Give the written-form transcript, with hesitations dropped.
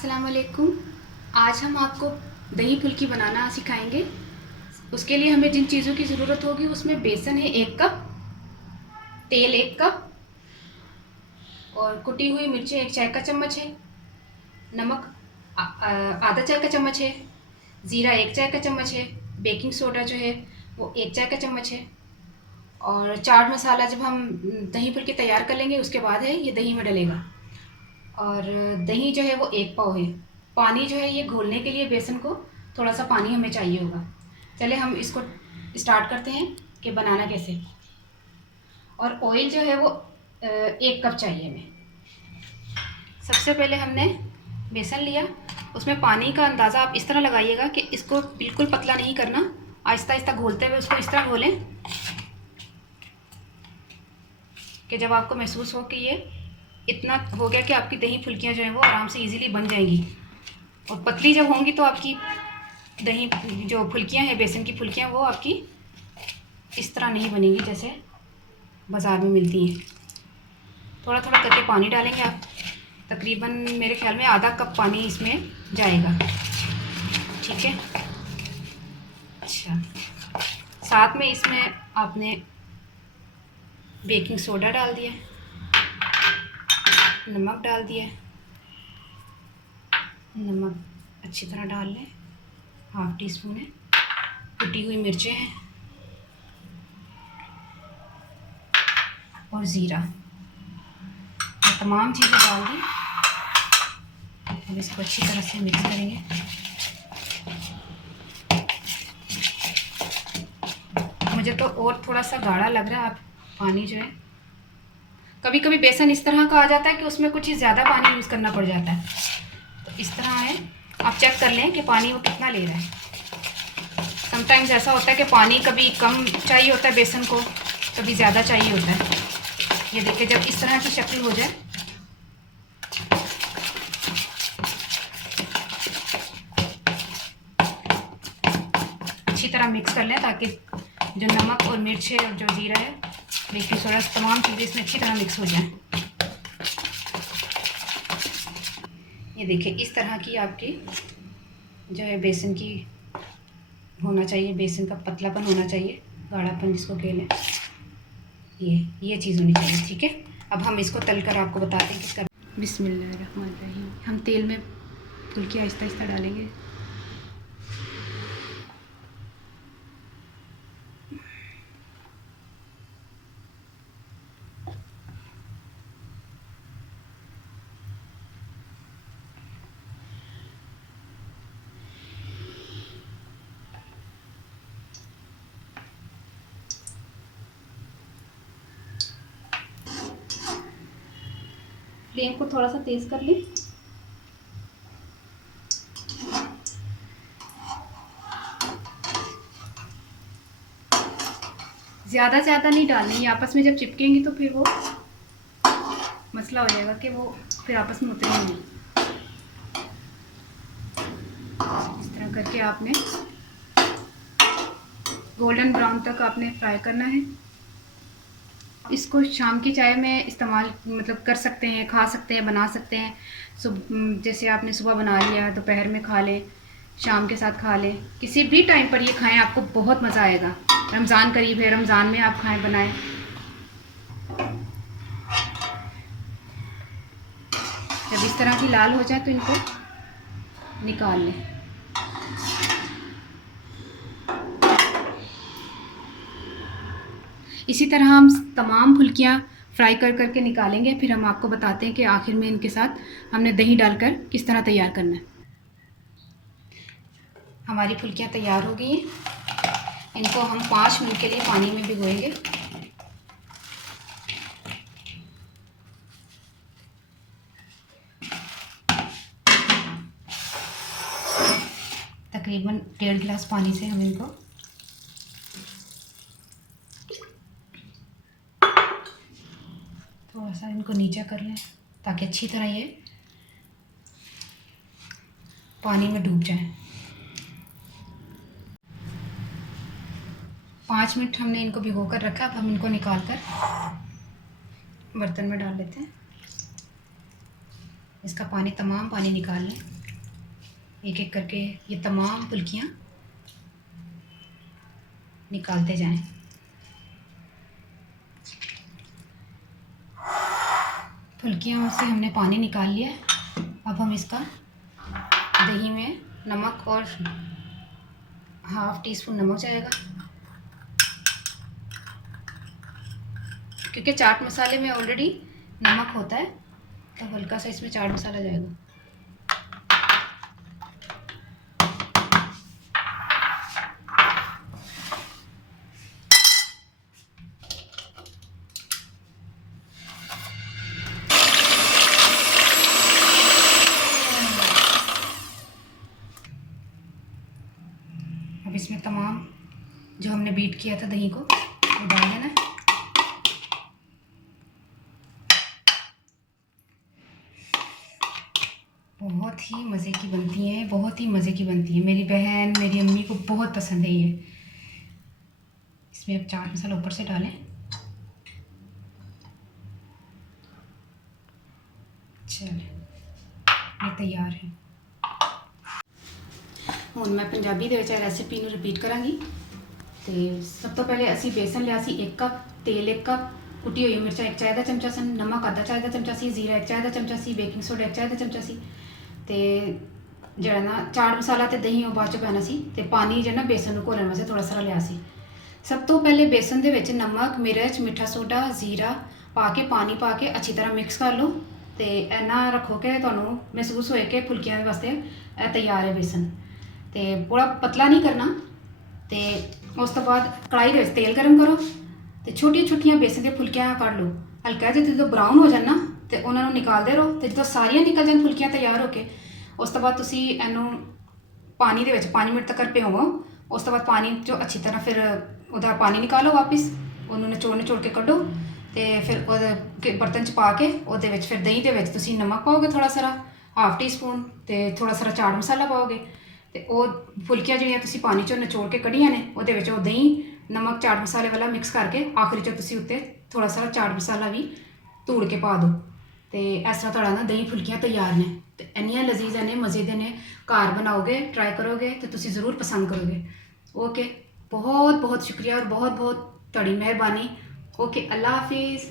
अस्सलाम वालेकुम। आज हम आपको दही फुल्की बनाना सिखाएंगे। उसके लिए हमें जिन चीज़ों की ज़रूरत होगी उसमें बेसन है 1 कप, तेल 1 कप और कुटी हुई मिर्चें 1 चाय का चम्मच है, नमक आधा चाय का चम्मच है, ज़ीरा 1 चाय का चम्मच है, बेकिंग सोडा जो है वो 1 चाय का चम्मच है और चाट मसाला जब हम दही फुल्की तैयार कर लेंगे उसके बाद है ये दही में डलेगा। और दही जो है वो 1 पाव है। पानी जो है ये घोलने के लिए बेसन को थोड़ा सा पानी हमें चाहिए होगा। चले हम इसको स्टार्ट करते हैं कि बनाना कैसे। और ऑयल जो है वो 1 कप चाहिए हमें। सबसे पहले हमने बेसन लिया, उसमें पानी का अंदाज़ा आप इस तरह लगाइएगा कि इसको बिल्कुल पतला नहीं करना, आहिस्ता आहिस्ता घोलते हुए उसको इस तरह घोलें कि जब आपको महसूस हो कि ये इतना हो गया कि आपकी दही फुल्कियाँ जो हैं वो आराम से इजीली बन जाएंगी। और पतली जब होंगी तो आपकी दही जो फुल्कियाँ हैं, बेसन की फुल्कियाँ, वो आपकी इस तरह नहीं बनेंगी जैसे बाज़ार में मिलती हैं। थोड़ा थोड़ा करके पानी डालेंगे आप, तकरीबन मेरे ख्याल में आधा कप पानी इसमें जाएगा, ठीक है। अच्छा, साथ में इसमें आपने बेकिंग सोडा डाल दिया, नमक डाल दिया, नमक अच्छी तरह डाल लें, ½ टी स्पून है, कुटी हुई मिर्चें हैं और ज़ीरा, ये तमाम चीज़ें डाल दी। अब इसको अच्छी तरह से मिक्स करेंगे। मुझे तो और थोड़ा सा गाढ़ा लग रहा है, आप पानी जो है, कभी कभी बेसन इस तरह का आ जाता है कि उसमें कुछ ज़्यादा पानी यूज़ करना पड़ जाता है, तो इस तरह है, आप चेक कर लें कि पानी वो कितना ले रहा है। समटाइम्स ऐसा होता है कि पानी कभी कम चाहिए होता है बेसन को, कभी ज़्यादा चाहिए होता है। ये देखिए, जब इस तरह की शक्ल हो जाए अच्छी तरह मिक्स कर लें ताकि जो नमक और मिर्च है और जो ज़ीरा है, बेकिंग सोडा, तमाम चीज़ें इसमें अच्छी तरह मिक्स हो जाएं। ये देखिए, इस तरह की आपकी जो है बेसन की होना चाहिए, बेसन का पतलापन होना चाहिए, गाढ़ापन जिसको कह लें, ये चीज़ होनी चाहिए, ठीक है। अब हम इसको तल कर आपको बताते हैं किसका। बिस्मिल्लाहिर्रहमानिर्रहीम। हम तेल में फुल्की आहिस्ता आहिस्ता डालेंगे। फ्लेम को थोड़ा सा तेज़ कर लें। ज़्यादा नहीं डालनी, ये आपस में जब चिपकेंगी तो फिर वो मसला हो जाएगा कि वो फिर आपस में उतरेंगी। इस तरह करके आपने गोल्डन ब्राउन तक आपने फ्राई करना है। इसको शाम की चाय में इस्तेमाल मतलब कर सकते हैं, खा सकते हैं, बना सकते हैं। जैसे आपने सुबह बना लिया, दोपहर में खा लें, शाम के साथ खा लें, किसी भी टाइम पर ये खाएं, आपको बहुत मज़ा आएगा। रमज़ान करीब है, रमज़ान में आप खाएं, बनाएं। जब इस तरह की लाल हो जाए तो इनको निकाल लें। इसी तरह हम तमाम फुल्कियाँ फ्राई कर करके निकालेंगे, फिर हम आपको बताते हैं कि आखिर में इनके साथ हमने दही डालकर किस तरह तैयार करना है। हमारी फुल्कियाँ तैयार हो गई हैं। इनको हम 5 मिनट के लिए पानी में भिगोएंगे। तकरीबन 1.5 गिलास पानी से हम इनको थोड़ा सा इनको नीचा कर लें ताकि अच्छी तरह ये पानी में डूब जाए। 5 मिनट हमने इनको भिगो कर रखा। अब हम इनको निकाल कर बर्तन में डाल लेते हैं। इसका पानी, तमाम पानी निकाल लें। एक एक करके ये तमाम फुल्कियाँ निकालते जाएं। फुल्कियों से हमने पानी निकाल लिया। अब हम इसका दही में नमक और हाफ़ टी स्पून नमक जाएगा, क्योंकि चाट मसाले में ऑलरेडी नमक होता है, तो हल्का सा इसमें चाट मसाला जाएगा। अब इसमें तमाम जो हमने बीट किया था दही को वो डाल देना है। बहुत ही मज़े की बनती हैं, बहुत ही मज़े की बनती है। मेरी बहन, मेरी अम्मी को बहुत पसंद है ये। इसमें अब चाट मसाला ऊपर से डालें। चलें, ये तैयार है। ਹੁਣ मैं पंजाबी ਦੇ ਵਿੱਚ रेसिपी ਨੂੰ रिपीट करांगी। तो सब तो पहले असी बेसन लिया सी 1 कप, तेल 1 कप, कुटी हुई मिर्चा 1 चाय का चमचा सन, नमक आधा चाय का चमचा सी, जीरा 1 चाय का चमचा सी, बेकिंग सोडा 1 चाय का चमचा सी, तो ਜਿਹੜਾ ना चाट मसाला तो दही ਉਹ ਬਾਅਦ 'ਚ ਪੈਣਾ ਸੀ, ਤੇ ਪਾਣੀ ਜਿਹੜਾ बेसन ਨੂੰ ਘੋਲਣ ਵਾਸਤੇ ਥੋੜਾ ਸਾਰਾ ਲਿਆ ਸੀ। सब तो पहले बेसन ਦੇ ਵਿੱਚ नमक, मिर्च, मिठा सोडा, जीरा पा के, पानी पा के अच्छी तरह मिक्स कर लो। तो इन्ना रखो कि ਤੁਹਾਨੂੰ महसूस होए कि फुल्कियां ਦੇ ਵਾਸਤੇ ਇਹ तैयार है बेसन। तो बड़ा पतला नहीं करना। तो उस तो बाद कढ़ाई के तेल गर्म करो, तो छोटिया छोटिया बेसन दी फुल्कियां कर लो। हल्का जो जो ब्राउन हो जाना तो उन्होंने निकालते रहो, तो जो सारिया निकल जाए फुल्कियां तैयार होके, उस तो बाद तुसी इनू पानी दे विच 5 मिनट तक भिगोवो। उस तो बाद पानी चो अच्छी तरह फिर उहदा पानी निकालो वापस, उन्होंने निचोड़ के कड्डो। तो फिर बर्तन च पा के उहदे विच फिर दही दे विच तुसी नमक पाओगे थोड़ा सारा, हाफ टी स्पून, तो थोड़ा सारा चाट मसाला पाओगे। तो वो फुल्कियां जिहड़ियां तुसी पानी चो निचोड़ के कढ़ियां ने, उहदे विच वो दही, नमक, चाट मसाले वाला मिक्स करके आखिरी च तुसी उत्ते थोड़ा सारा चाट मसाला भी धूड़ के पा दो। तो इस तरह तुहाडा ना दही फुल्कियां तैयार ने। तो इन्नियां लजीज ने, मज़े दे ने। घर बनाओगे, ट्राई करोगे तो तुसी ज़रूर पसंद करोगे। ओके, बहुत बहुत शुक्रिया और बहुत बहुत तुहाडी मेहरबानी। ओके, अल्लाह हाफिज़।